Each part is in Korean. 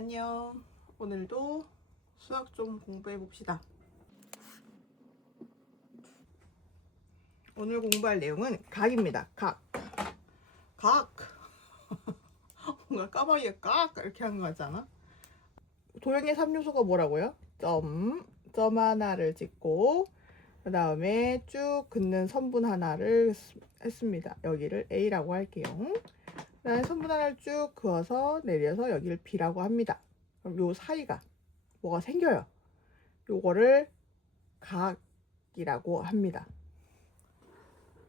안녕. 오늘도 수학 좀 공부해 봅시다. 오늘 공부할 내용은 각입니다. 각. 뭔가 까마귀가 깍 이렇게 한 거잖아. 도형의 3요소가 뭐라고요? 점 하나를 찍고 그 다음에 쭉 긋는 선분 하나를 했습니다. 여기를 A라고 할게요. 그 다음에 선분 하나를 쭉 그어서 내려서 여기를 B라고 합니다. 그럼 요 사이가 뭐가 생겨요. 요거를 각이라고 합니다.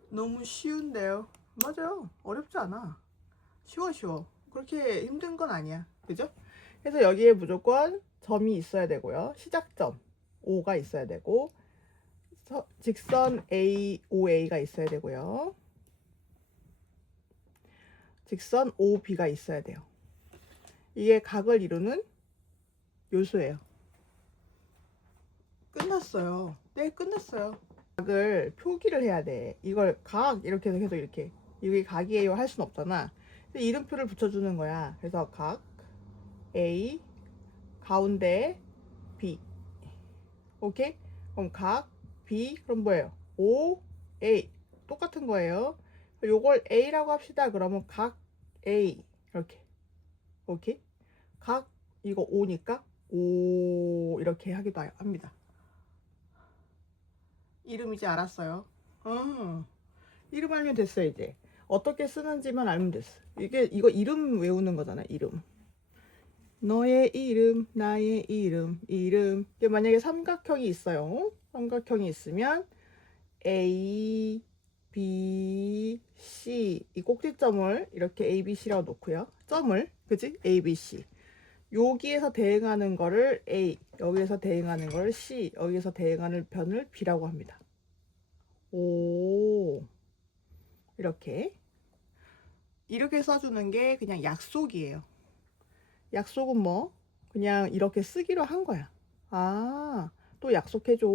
너무 쉬운데요. 맞아요. 어렵지 않아. 쉬워. 그렇게 힘든 건 아니야. 그죠? 그래서 여기에 무조건 점이 있어야 되고요. 시작점 O가 있어야 되고 직선 OA가 있어야 되고요. 직선 OB가 있어야 돼요. 이게 각을 이루는 요소예요. 끝났어요. 네, 끝났어요. 각을 표기를 해야 돼. 이걸 각 이렇게 해서 계속 이렇게 이게 각이에요 할 순 없잖아. 이름표를 붙여주는 거야. 그래서 각 A 가운데 B. 오케이? 그럼 각 B 그럼 뭐예요? O A 똑같은 거예요. 요걸 A라고 합시다. 그러면 각 A 이렇게. 오케이? 각 이거 O니까 O 이렇게 하기도 합니다. 이름이지 알았어요. 이름 알면 됐어. 이제 어떻게 쓰는지만 알면 됐어. 이거 이름 외우는 거잖아. 이름. 너의 이름, 나의 이름. 이게 만약에 삼각형이 있어요. 삼각형이 있으면 A, B, C 이 꼭지점을 이렇게 A, B, C라고 놓고요. 점을 그지? A, B, C. 여기에서 대응하는 거를 A, 여기에서 대응하는 거를 C, 여기에서 대응하는 편을 B라고 합니다. 오, 이렇게 써주는 게 그냥 약속이에요. 약속은 뭐 그냥 이렇게 쓰기로 한 거야. 또 약속해줘.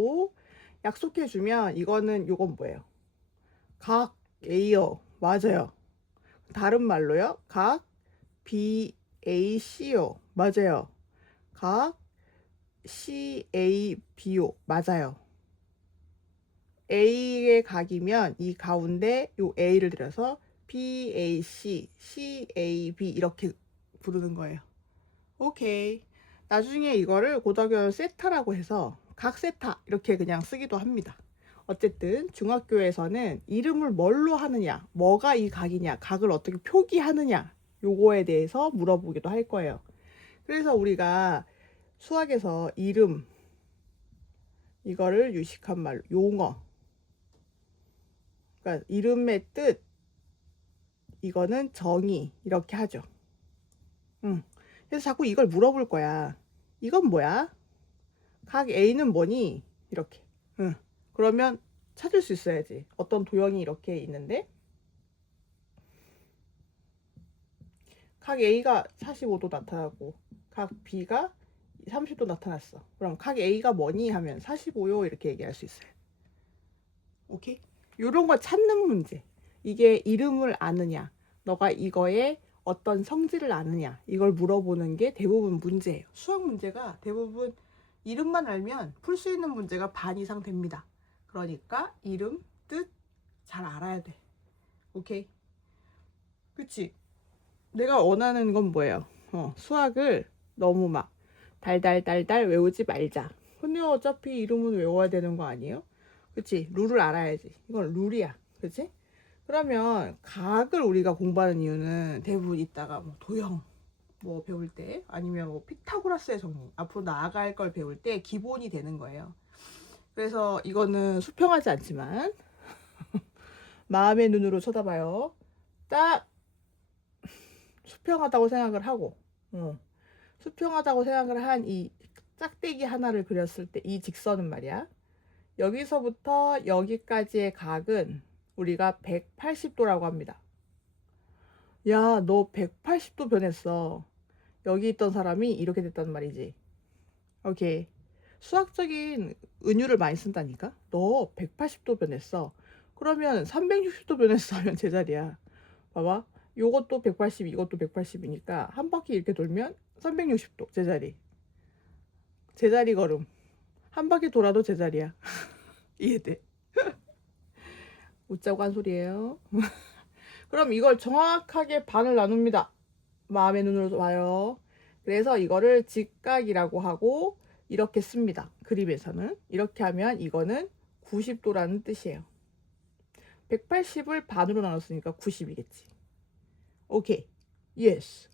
약속해주면 요건 뭐예요? 각 A요. 맞아요. 다른 말로요. 각 BAC요. 맞아요. 각 CAB요. 맞아요. A의 각이면 이 가운데 요 A를 들여서 BAC, CAB 이렇게 부르는 거예요. 오케이. 나중에 이거를 고등학교 세타라고 해서 각 세타 이렇게 그냥 쓰기도 합니다. 어쨌든 중학교에서는 이름을 뭘로 하느냐, 뭐가 이 각이냐, 각을 어떻게 표기하느냐 요거에 대해서 물어보기도 할 거예요. 그래서 우리가 수학에서 이름 이거를 유식한 말로 용어 그러니까 이름의 뜻 이거는 정의 이렇게 하죠. 그래서 자꾸 이걸 물어볼 거야. 이건 뭐야? 각 A는 뭐니? 이렇게. 그러면 찾을 수 있어야지. 어떤 도형이 이렇게 있는데 각 A가 45도 나타나고 각 B가 30도 나타났어. 그럼 각 A가 뭐니? 하면 45요 이렇게 얘기할 수 있어요. 오케이? 요런 거 찾는 문제. 이게 이름을 아느냐 너가 이거에 어떤 성질을 아느냐 이걸 물어보는 게 대부분 문제예요. 수학 문제가 대부분 이름만 알면 풀 수 있는 문제가 반 이상 됩니다. 그러니까 이름, 뜻 잘 알아야 돼. 오케이? 그치? 내가 원하는 건 뭐예요? 수학을 너무 막 달달달달 외우지 말자. 근데 어차피 이름은 외워야 되는 거 아니에요? 그치? 룰을 알아야지. 이건 룰이야. 그치? 그러면 각을 우리가 공부하는 이유는 대부분 이따가 뭐 도형 뭐 배울 때 아니면 뭐 피타고라스의 정리 앞으로 나아갈 걸 배울 때 기본이 되는 거예요. 그래서 이거는 수평하지 않지만 마음의 눈으로 쳐다봐요. 딱 수평하다고 생각을 하고 수평하다고 생각을 한 이 짝대기 하나를 그렸을 때 이 직선은 말이야. 여기서부터 여기까지의 각은 우리가 180도라고 합니다. 야, 너 180도 변했어. 여기 있던 사람이 이렇게 됐단 말이지. 오케이. 수학적인 은유를 많이 쓴다니까? 너 180도 변했어. 그러면 360도 변했어 하면 제자리야. 봐봐. 요것도 180, 이것도 180이니까 한 바퀴 이렇게 돌면 360도 제자리. 제자리 걸음. 한 바퀴 돌아도 제자리야. 이해돼? 웃자고 한 소리예요. 그럼 이걸 정확하게 반을 나눕니다. 마음의 눈으로 봐요. 그래서 이거를 직각이라고 하고 이렇게 씁니다. 그림에서는. 이렇게 하면 이거는 90도라는 뜻이에요. 180을 반으로 나눴으니까 90이겠지. 오케이. 예스.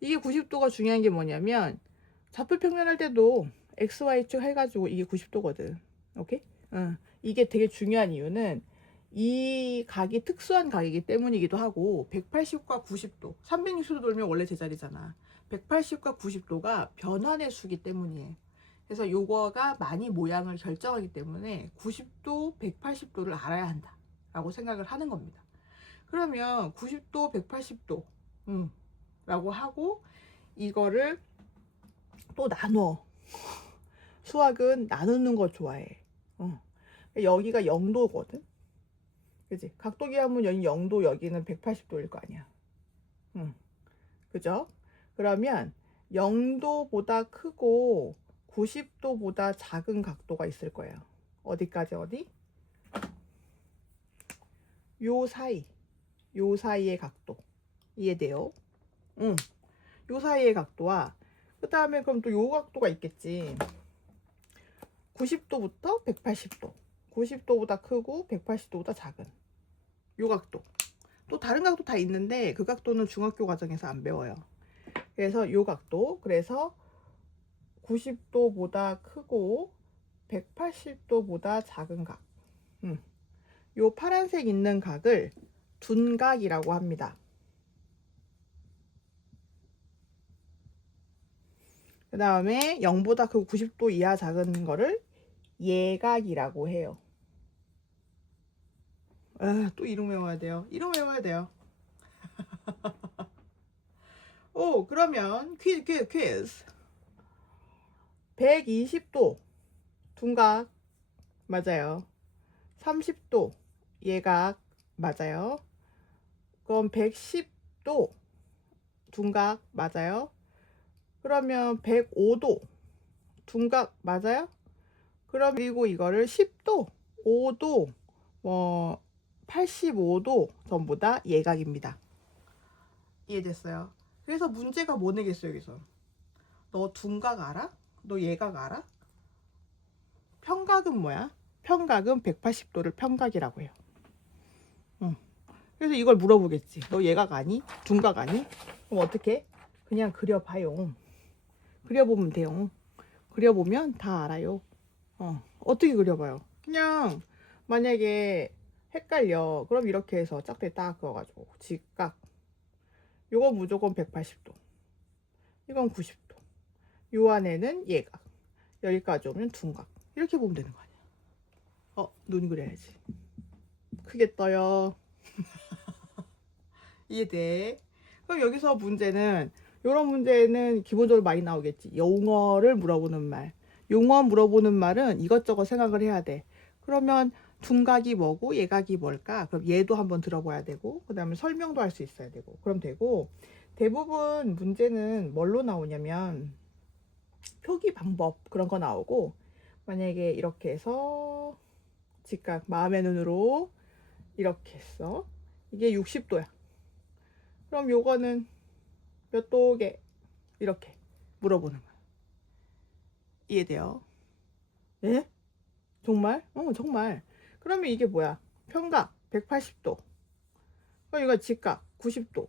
이게 90도가 중요한 게 뭐냐면 좌표 평면할 때도 XY축 해가지고 이게 90도거든. 오케이? 이게 되게 중요한 이유는 이 각이 특수한 각이기 때문이기도 하고 180과 90도 360도 돌면 원래 제자리잖아. 180과 90도가 변환의 수기 때문이에요. 그래서 요거가 많이 모양을 결정하기 때문에 90도 180도를 알아야 한다 라고 생각을 하는 겁니다. 그러면 90도 180도 라고 하고 이거를 또 나눠. 수학은 나누는 거 좋아해. 여기가 0도거든. 그지? 각도기 하면 여기 0도, 여기는 180도일 거 아니야. 그죠? 그러면 0도보다 크고 90도보다 작은 각도가 있을 거예요. 어디까지 어디? 요 사이. 요 사이의 각도. 이해돼요? 요 사이의 각도와 그 다음에 그럼 또 요 각도가 있겠지. 90도부터 180도. 90도보다 크고 180도보다 작은 요 각도. 또 다른 각도 다 있는데 그 각도는 중학교 과정에서 안 배워요. 그래서 요 각도. 그래서 90도보다 크고 180도보다 작은 각. 요 파란색 있는 각을 둔각이라고 합니다. 그 다음에 0보다 크고 90도 이하 작은 거를 예각이라고 해요. 또 이름 외워야 돼요. 이름 외워야 돼요. 오, 그러면 퀴즈. 120도 둔각 맞아요. 30도 예각 맞아요. 그럼 110도 둔각 맞아요. 그러면 105도 둔각 맞아요? 그리고 이거를 10도, 5도, 85도 전부 다 예각입니다. 이해됐어요? 그래서 문제가 뭐 내겠어요, 여기서? 너 둔각 알아? 너 예각 알아? 평각은 뭐야? 평각은 180도를 평각이라고 해요. 그래서 이걸 물어보겠지. 너 예각 아니? 둔각 아니? 그럼 어떻게? 그냥 그려봐요. 그려보면 돼요. 그려보면 다 알아요. 어떻게 그려봐요? 그냥 만약에 헷갈려. 그럼 이렇게 해서 짝대 딱 그어가지고 직각. 요건 무조건 180도. 이건 90도. 요 안에는 예각. 여기까지 오면 둔각. 이렇게 보면 되는 거 아니야. 눈 그려야지. 크게 떠요. 이해돼? 그럼 여기서 문제는 이런 문제는 기본적으로 많이 나오겠지. 용어를 물어보는 말. 용어 물어보는 말은 이것저것 생각을 해야 돼. 그러면 둔각이 뭐고 예각이 뭘까? 그럼 얘도 한번 들어봐야 되고 그 다음에 설명도 할 수 있어야 되고 그럼 되고 대부분 문제는 뭘로 나오냐면 표기 방법 그런 거 나오고 만약에 이렇게 해서 직각 마음의 눈으로 이렇게 했어. 이게 60도야. 그럼 요거는 몇 도게? 이렇게 물어보는 거야. 이해돼요? 예? 정말? 정말. 그러면 이게 뭐야? 평각 180도. 그럼 이거 직각 90도.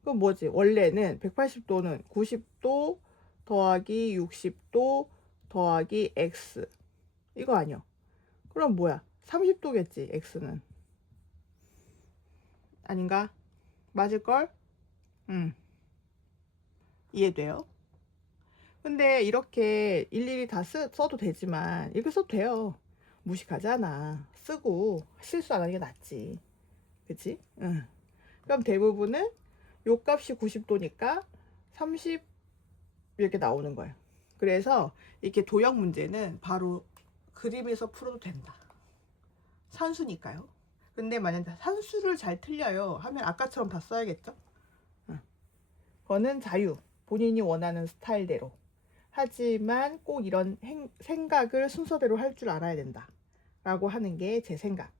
그럼 뭐지? 원래는 180도는 90도 더하기 60도 더하기 x. 이거 아니야. 그럼 뭐야? 30도겠지, x는. 아닌가? 맞을걸? 이해돼요? 근데 이렇게 일일이 다 써도 되지만 이렇게 써도 돼요. 무식하잖아. 쓰고 실수 안 하는 게 낫지. 그치? 그럼 대부분은 요 값이 90도니까 30 이렇게 나오는 거예요. 그래서 이렇게 도형 문제는 바로 그림에서 풀어도 된다. 산수니까요. 근데 만약에 산수를 잘 틀려요 하면 아까처럼 다 써야겠죠? 그거는 자유. 본인이 원하는 스타일대로. 하지만 꼭 이런 생각을 순서대로 할 줄 알아야 된다 라고 하는 게 제 생각.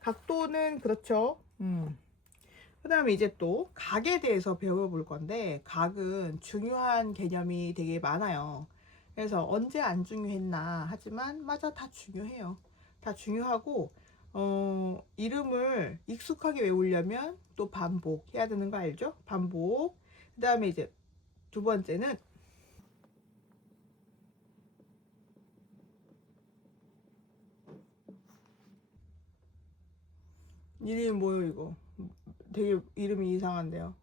각도는 그렇죠. 그 다음에 이제 또 각에 대해서 배워볼 건데, 각은 중요한 개념이 되게 많아요. 그래서 언제 안 중요했나 하지만 맞아, 다 중요해요. 다 중요하고 이름을 익숙하게 외우려면 또 반복해야 되는 거 알죠? 반복. 그 다음에 이제 두 번째는 이름이 뭐예요 이거? 되게 이름이 이상한데요.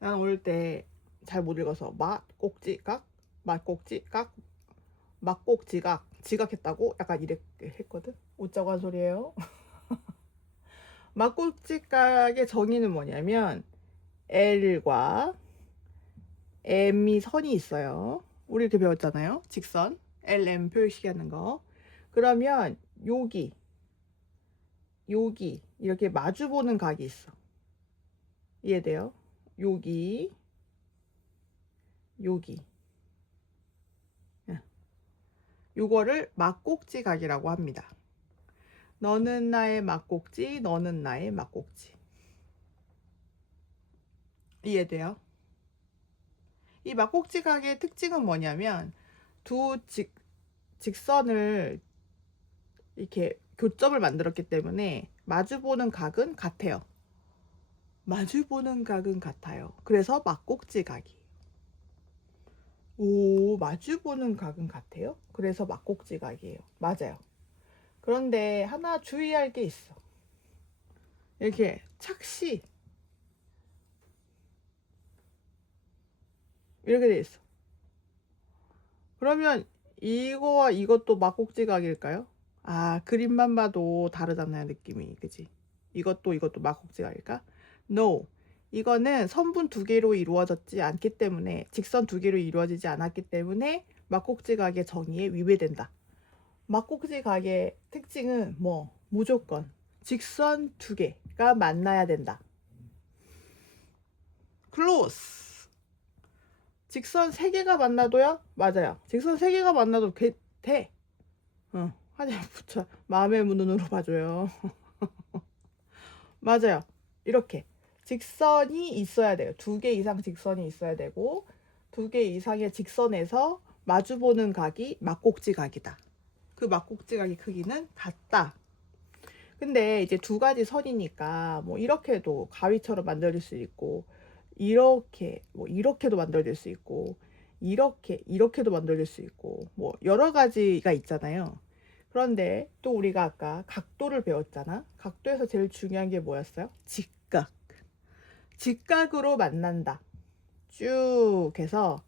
나는 어릴 때 잘 못 읽어서 막꼭지각, 막꼭지각, 막꼭지각, 지각했다고 약간 이렇게 했거든. 웃자고 한 소리예요. 막꼭지각의 정의는 뭐냐면 L과 M이 선이 있어요. 우리 이렇게 배웠잖아요. 직선 LM 표시하는 거. 그러면 여기 이렇게 마주보는 각이 있어. 이해돼요? 여기 요거를 막꼭지 각이라고 합니다. 너는 나의 막꼭지, 너는 나의 막꼭지. 이해돼요? 이 막꼭지 각의 특징은 뭐냐면 두 직선을 이렇게 교점을 만들었기 때문에 마주보는 각은 같아요. 마주보는 각은 같아요. 그래서 막꼭지 각이. 오, 마주보는 각은 같아요? 그래서 막꼭지 각이에요. 맞아요. 그런데 하나 주의할 게 있어. 이렇게 착시 이렇게 돼 있어. 그러면 이거와 이것도 막꼭지 각일까요? 아, 그림만 봐도 다르잖아요, 느낌이. 그지? 이것도 막꼭지 각일까? No. 이거는 선분 두 개로 이루어졌지 않기 때문에, 직선 두 개로 이루어지지 않았기 때문에 막꼭지 각의 정의에 위배된다. 막꼭지 각의 특징은 뭐 무조건 직선 두 개가 만나야 된다. 클로스. 직선 세 개가 만나도요? 맞아요. 직선 세 개가 만나도 돼. 하지만 부처 마음의 눈으로 봐줘요. 맞아요. 이렇게 직선이 있어야 돼요. 두 개 이상 직선이 있어야 되고, 두 개 이상의 직선에서 마주보는 각이 막꼭지 각이다. 그 막꼭지 각의 크기는 같다. 근데 이제 두 가지 선이니까 뭐 이렇게도 가위처럼 만들어질 수 있고, 이렇게 뭐 이렇게도 만들어질 수 있고, 이렇게도 만들어질 수 있고, 뭐 여러 가지가 있잖아요. 그런데 또 우리가 아까 각도를 배웠잖아. 각도에서 제일 중요한 게 뭐였어요? 직각. 직각으로 만난다. 쭉 해서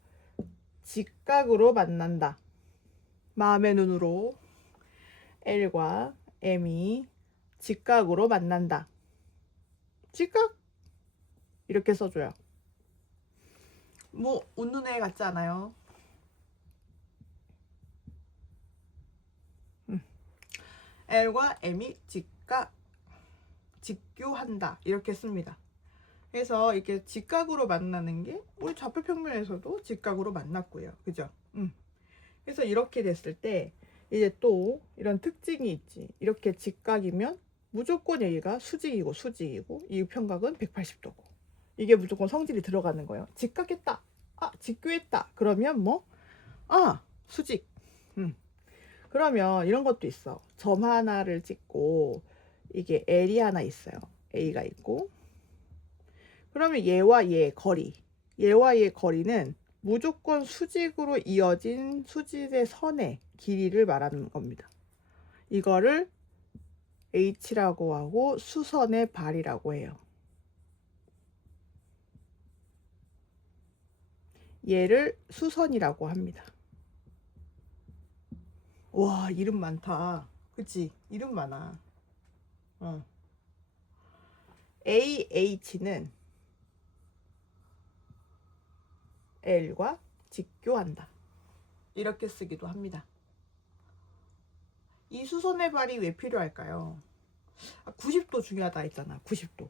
직각으로 만난다. 마음의 눈으로 L과 M이 직각으로 만난다. 직각 이렇게 써줘요. 뭐 웃는 애 같지 않아요? L과 M이 직교한다 이렇게 씁니다. 그래서 이렇게 직각으로 만나는 게 우리 좌표평면에서도 직각으로 만났고요. 그죠? 그래서 이렇게 됐을 때 이제 또 이런 특징이 있지. 이렇게 직각이면 무조건 여기가 수직이고 이 평각은 180도고 이게 무조건 성질이 들어가는 거예요. 직각했다. 아, 직교했다. 그러면 뭐? 아, 수직. 그러면 이런 것도 있어. 점 하나를 찍고 이게 L이 하나 있어요. A가 있고, 그러면 얘와 얘의 거리는 무조건 수직으로 이어진 수직의 선의 길이를 말하는 겁니다. 이거를 H라고 하고 수선의 발이라고 해요. 얘를 수선이라고 합니다. 와, 이름 많다. 그치? 이름 많아. AH는 L과 직교한다. 이렇게 쓰기도 합니다. 이 수선의 발이 왜 필요할까요? 90도 중요하다 했잖아. 90도.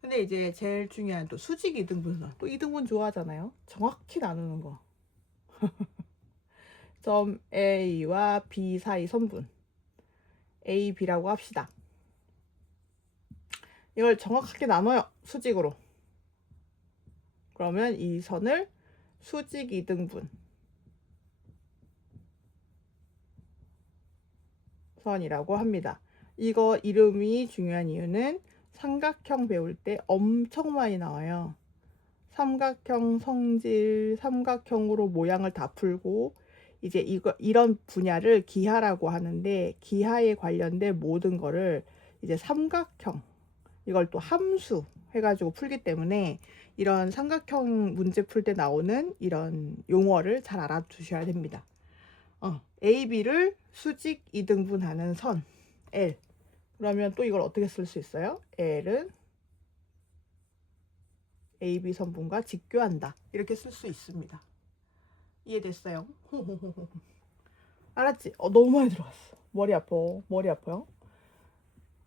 근데 이제 제일 중요한 또 수직 이등분선. 또 이등분 좋아하잖아요. 정확히 나누는 거. 점 A와 B 사이 선분. A, B라고 합시다. 이걸 정확하게 나눠요. 수직으로. 그러면 이 선을 수직 이등분 선이라고 합니다. 이거 이름이 중요한 이유는 삼각형 배울 때 엄청 많이 나와요. 삼각형 성질, 삼각형으로 모양을 다 풀고 이제 이런 분야를 기하라고 하는데 기하에 관련된 모든 거를 이제 삼각형 이걸 또 함수 해가지고 풀기 때문에 이런 삼각형 문제 풀 때 나오는 이런 용어를 잘 알아두셔야 됩니다. A, B를 수직 이등분하는 선 L. 그러면 또 이걸 어떻게 쓸 수 있어요? L은 A, B 선분과 직교한다. 이렇게 쓸 수 있습니다. 이해됐어요? 알았지? 너무 많이 들어갔어. 머리 아파. 머리 아파요?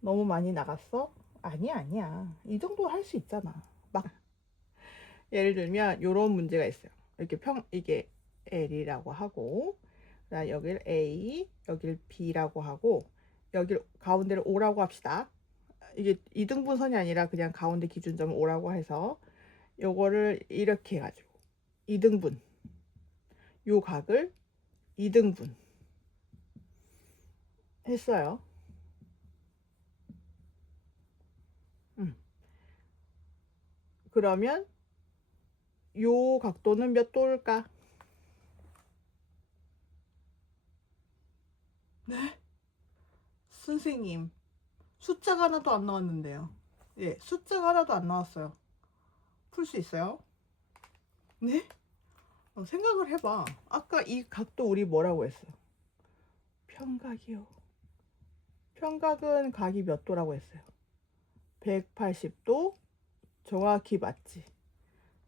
너무 많이 나갔어? 아니야. 이 정도 할 수 있잖아. 막 예를 들면 이런 문제가 있어요. 이렇게 이게 L이라고 하고 여길 A, 여길 B라고 하고 여길 가운데를 O라고 합시다. 이게 이등분선이 아니라 그냥 가운데 기준점을 O라고 해서 요거를 이렇게 해가지고 이등분 요 각을 이등분 했어요. 그러면 요 각도는 몇 도일까? 네? 선생님, 숫자가 하나도 안 나왔는데요. 예, 숫자가 하나도 안 나왔어요. 풀 수 있어요? 네? 생각을 해봐. 아까 이 각도 우리 뭐라고 했어? 편각이요. 편각은 각이 몇 도라고 했어요? 180도. 정확히 맞지?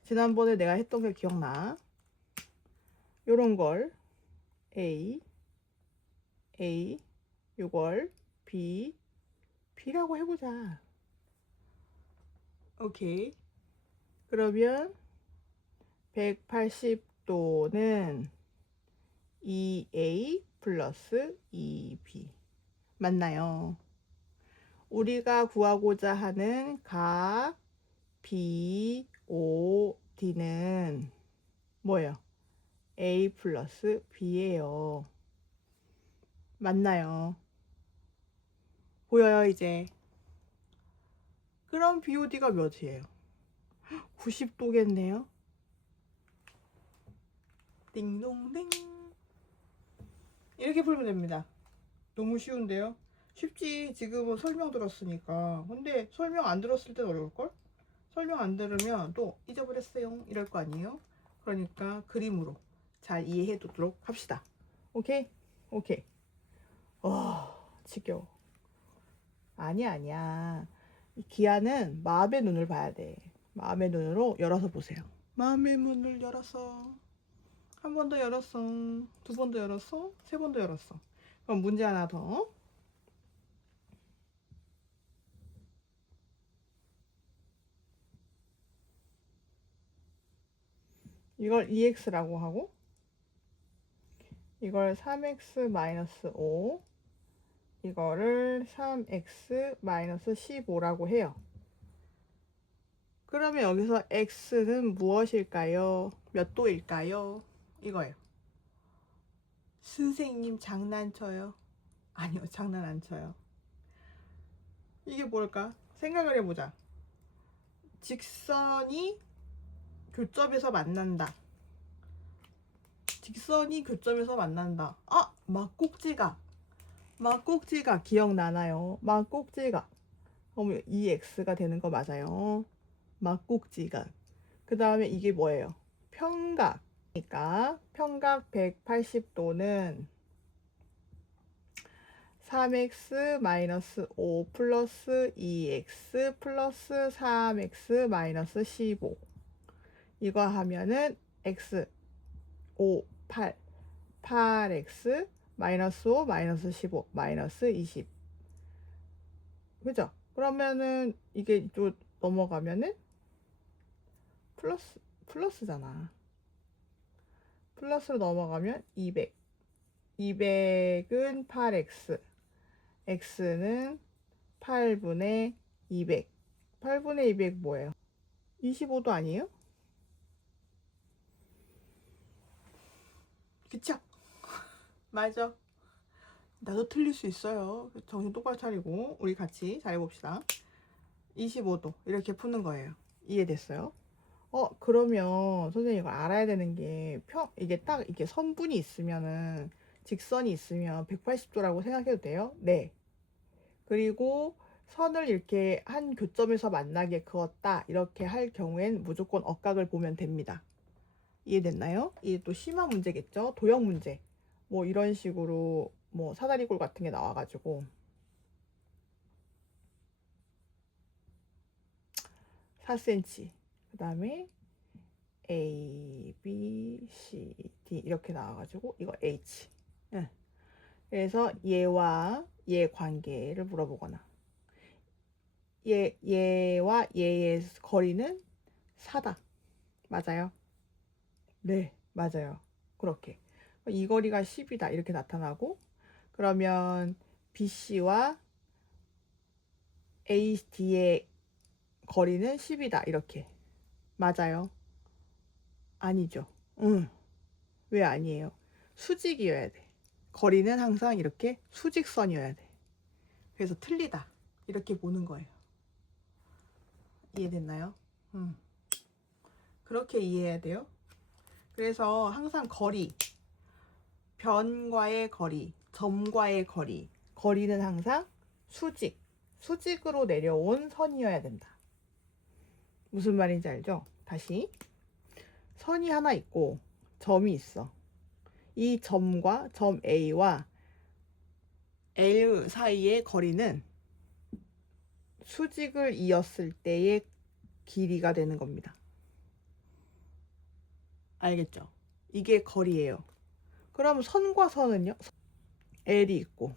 지난번에 내가 했던 게 기억나? 요런 걸 A, 요걸 B라고 해보자. 오케이. 그러면 180도는 2A 플러스 2B 맞나요? 우리가 구하고자 하는 각 BOD는 뭐예요? A 플러스 B예요. 맞나요? 보여요 이제? 그럼 BOD가 몇이에요? 90도겠네요. 띵동댕. 이렇게 풀면 됩니다. 너무 쉬운데요? 쉽지. 지금은 설명 들었으니까. 근데 설명 안 들었을 땐 어려울걸? 설명 안 들으면 또 잊어버렸어요 이럴 거 아니에요? 그러니까 그림으로 잘 이해해 두도록 합시다. 오케이? 오케이. 지겨워. 아니야. 이 기아는 마음의 눈을 봐야 돼. 마음의 눈으로 열어서 보세요. 마음의 문을 열어서 한 번 더 열었어. 두 번 더 열었어. 세 번 더 열었어. 그럼 문제 하나 더. 이걸 2x라고 하고 이걸 3x-5 이거를 3x-15라고 해요. 그러면 여기서 x는 무엇일까요? 몇 도일까요? 이거예요. 선생님 장난쳐요? 아니요, 장난 안 쳐요. 이게 뭘까? 생각을 해보자. 직선이 교점에서 만난다. 직선이 교점에서 만난다. 막꼭지가 기억나나요? 막꼭지가. 그럼 2x가 되는 거 맞아요. 막꼭지가. 그 다음에 이게 뭐예요? 평각. 그러니까 평각 180도는 3x-5 플러스 2x 플러스 3x-15 이거 하면은 x 5, 8x 마이너스 5 마이너스 15 마이너스 20 그죠? 그러면은 이게 또 넘어가면은 플러스잖아. 플러스로 넘어가면 200. 200은 8x. x는 8분의 200. 8분의 200 뭐예요? 25도 아니에요? 그쵸? 맞아. 나도 틀릴 수 있어요. 정신 똑바로 차리고 우리 같이 잘해봅시다. 25도 이렇게 푸는 거예요. 이해됐어요? 그러면 선생님 이거 알아야 되는 게 이게 딱 이게 선분이 있으면은 직선이 있으면 180도라고 생각해도 돼요? 네. 그리고 선을 이렇게 한 교점에서 만나게 그었다 이렇게 할 경우엔 무조건 억각을 보면 됩니다. 이해됐나요? 이게 또 심화 문제겠죠? 도형 문제. 뭐 이런 식으로 뭐 사다리꼴 같은 게 나와가지고 4cm. 그 다음에 A, B, C, D 이렇게 나와가지고 이거 H. 응. 그래서 얘와 얘 관계를 물어보거나 얘와 얘의 거리는 4다. 맞아요? 네, 맞아요. 그렇게. 이 거리가 10이다. 이렇게 나타나고 그러면 BC와 AD의 거리는 10이다. 이렇게. 맞아요? 아니죠. 응. 왜 아니에요? 수직이어야 돼. 거리는 항상 이렇게 수직선이어야 돼. 그래서 틀리다. 이렇게 보는 거예요. 이해됐나요? 그렇게 이해해야 돼요. 그래서 항상 거리, 변과의 거리, 점과의 거리, 거리는 항상 수직으로 내려온 선이어야 된다. 무슨 말인지 알죠? 다시. 선이 하나 있고 점이 있어. 이 점과 점 A와 L 사이의 거리는 수직을 이었을 때의 길이가 되는 겁니다. 알겠죠? 이게 거리예요. 그럼 선과 선은요? L이 있고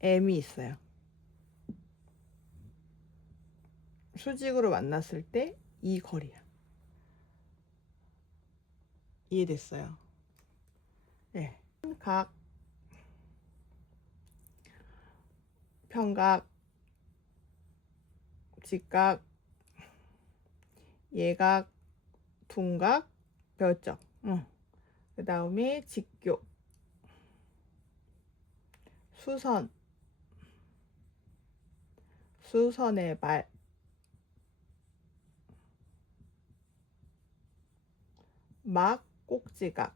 M이 있어요. 수직으로 만났을 때 이 거리야. 이해됐어요? 네. 각, 편각, 직각, 예각, 둔각, 배웠죠? 그 다음에 직교, 수선, 수선의 말, 막, 꼭지각.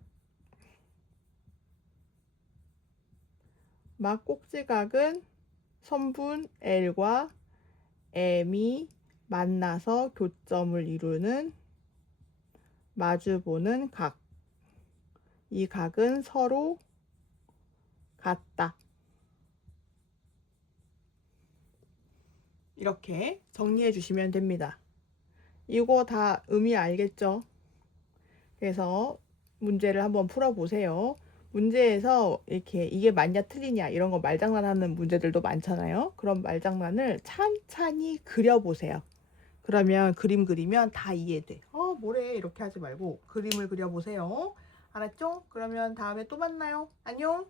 막 꼭지각은 선분 L과 M이 만나서 교점을 이루는 마주보는 각. 이 각은 서로 같다. 이렇게 정리해 주시면 됩니다. 이거 다 의미 알겠죠? 그래서 문제를 한번 풀어보세요. 문제에서 이렇게 이게 맞냐 틀리냐 이런 거 말장난하는 문제들도 많잖아요. 그런 말장난을 찬찬히 그려보세요. 그러면 그림 그리면 다 이해돼. 뭐래 이렇게 하지 말고 그림을 그려보세요. 알았죠? 그러면 다음에 또 만나요. 안녕.